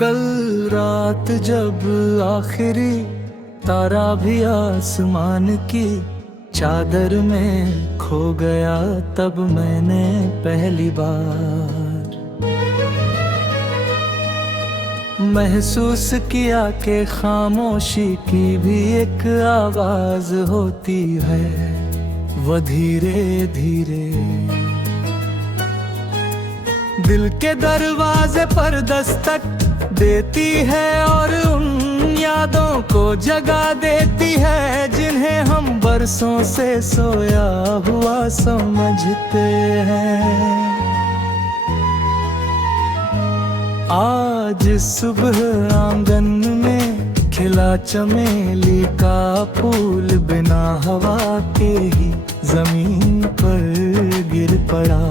कल रात जब आखिरी तारा भी आसमान की चादर में खो गया, तब मैंने पहली बार महसूस किया कि खामोशी की भी एक आवाज होती है, वो धीरे धीरे दिल के दरवाजे पर दस्तक देती है और उन यादों को जगा देती है जिन्हें हम बरसों से सोया हुआ समझते हैं। आज सुबह आंगन में खिला चमेली का फूल बिना हवा के ही जमीन पर गिर पड़ा।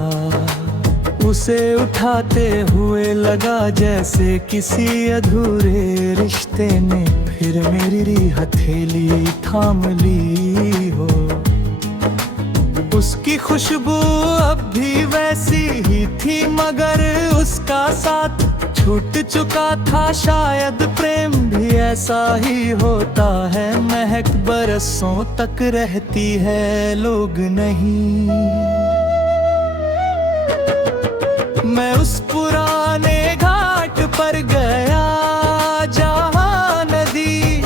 उसे उठाते हुए लगा जैसे किसी अधूरे रिश्ते ने फिर मेरी हथेली थाम ली हो। उसकी खुशबू अब भी वैसी ही थी, मगर उसका साथ छूट चुका था। शायद प्रेम भी ऐसा ही होता है, महक बरसों तक रहती है, लोग नहीं। मैं उस पुराने घाट पर गया जहाँ नदी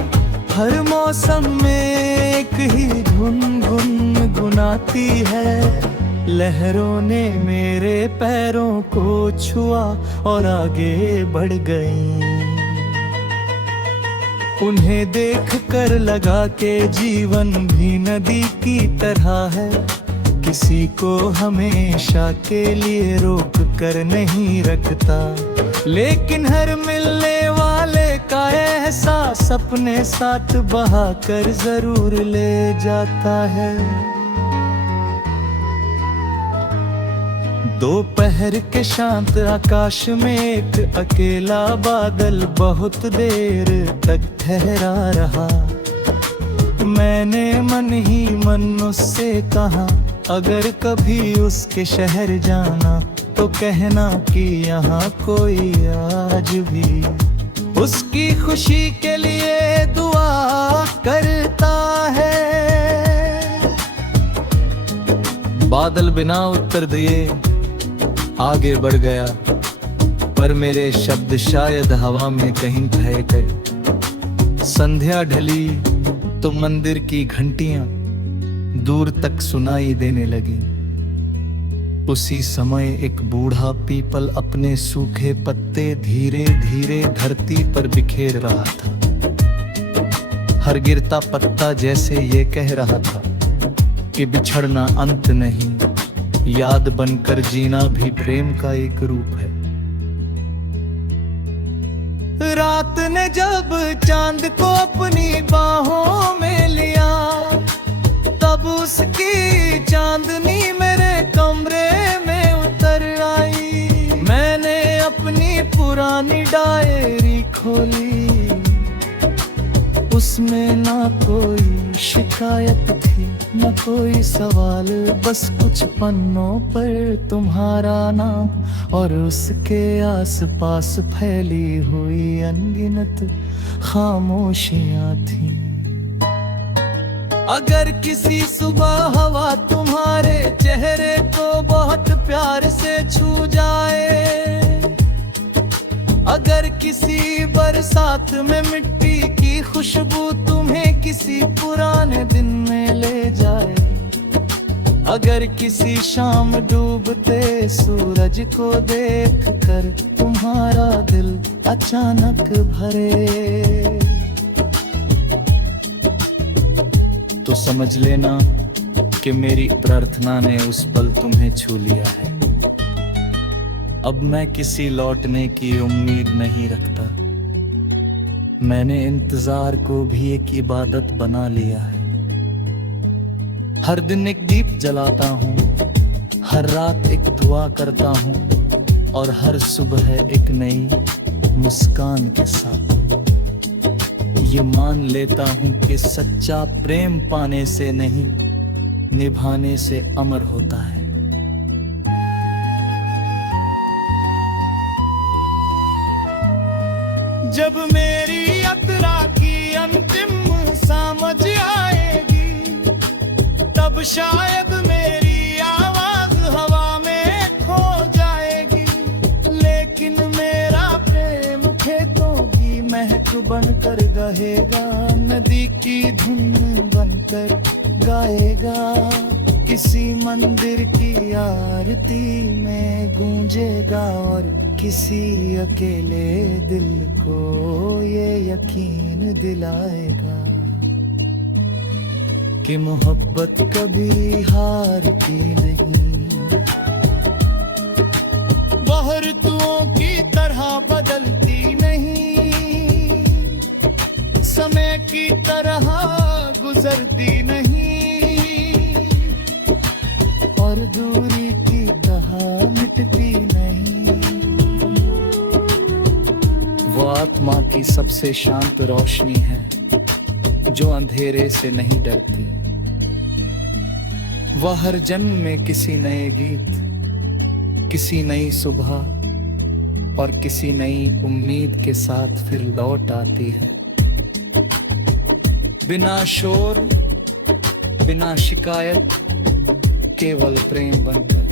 हर मौसम में एक ही धुन गुनगुनाती है। लहरों ने मेरे पैरों को छुआ और आगे बढ़ गई। उन्हें देखकर लगा के जीवन भी नदी की तरह है, किसी को हमेशा के लिए रोक कर नहीं रखता, लेकिन हर मिलने वाले का एहसास अपने साथ बहा कर जरूर ले जाता है। दोपहर के शांत आकाश में एक अकेला बादल बहुत देर तक ठहरा रहा। मैंने मन ही मन उससे कहा, अगर कभी उसके शहर जाना तो कहना कि यहाँ कोई आज भी उसकी खुशी के लिए दुआ करता है। बादल बिना उत्तर दिए आगे बढ़ गया, पर मेरे शब्द शायद हवा में कहीं बह गए। संध्या ढली तो मंदिर की घंटियां दूर तक सुनाई देने लगी। उसी समय एक बूढ़ा पीपल अपने सूखे पत्ते धीरे धीरे धरती पर बिखेर रहा था। हर गिरता पत्ता जैसे ये कह रहा था कि बिछड़ना अंत नहीं, याद बनकर जीना भी प्रेम का एक रूप है। रात ने जब चांद को अपनी बाहों में लिया, तब उसकी चांदनी मेरे कमरे में उतर आई। मैंने अपनी पुरानी डायरी खोली, उसमें ना कोई शिकायत थी न कोई सवाल, बस कुछ पन्नों पर तुम्हारा नाम और उसके आसपास फैली हुई अनगिनत खामोशियां थीं। अगर किसी सुबह हवा तुम्हारे चेहरे को बहुत प्यार से छू जाए, अगर किसी बरसात में मिट्टी की खुशबू तुम्हें किसी पुराने दिन में ले जाए, अगर किसी शाम डूबते सूरज को देखकर तुम्हारा दिल अचानक भरे, तो समझ लेना कि मेरी प्रार्थना ने उस पल तुम्हें छू लिया है। अब मैं किसी लौटने की उम्मीद नहीं रखता, मैंने इंतजार को भी एक इबादत बना लिया है। हर दिन एक दीप जलाता हूँ, हर रात एक दुआ करता हूँ और हर सुबह एक नई मुस्कान के साथ ये मान लेता हूँ कि सच्चा प्रेम पाने से नहीं, निभाने से अमर होता है। जब मेरी यात्रा की अंतिम समझ आएगी, तब शायद मेरी आवाज हवा में खो जाएगी। लेकिन मेरा प्रेम खेतों की महक बनकर गाएगा, नदी की धुन बनकर गाएगा, किसी मंदिर की आरती में गूंजेगा और किसी अकेले दिल को ये यकीन दिलाएगा कि मोहब्बत कभी हारती नहीं। वह ऋतुओं की तरह बदलती नहीं, समय की तरह गुजरती नहीं, और दूरी की तरह मिटती नहीं। वो आत्मा की सबसे शांत रोशनी है जो अंधेरे से नहीं डरती। वह हर जन्म में किसी नए गीत, किसी नई सुबह और किसी नई उम्मीद के साथ फिर लौट आती है, बिना शोर, बिना शिकायत, केवल प्रेम बनकर।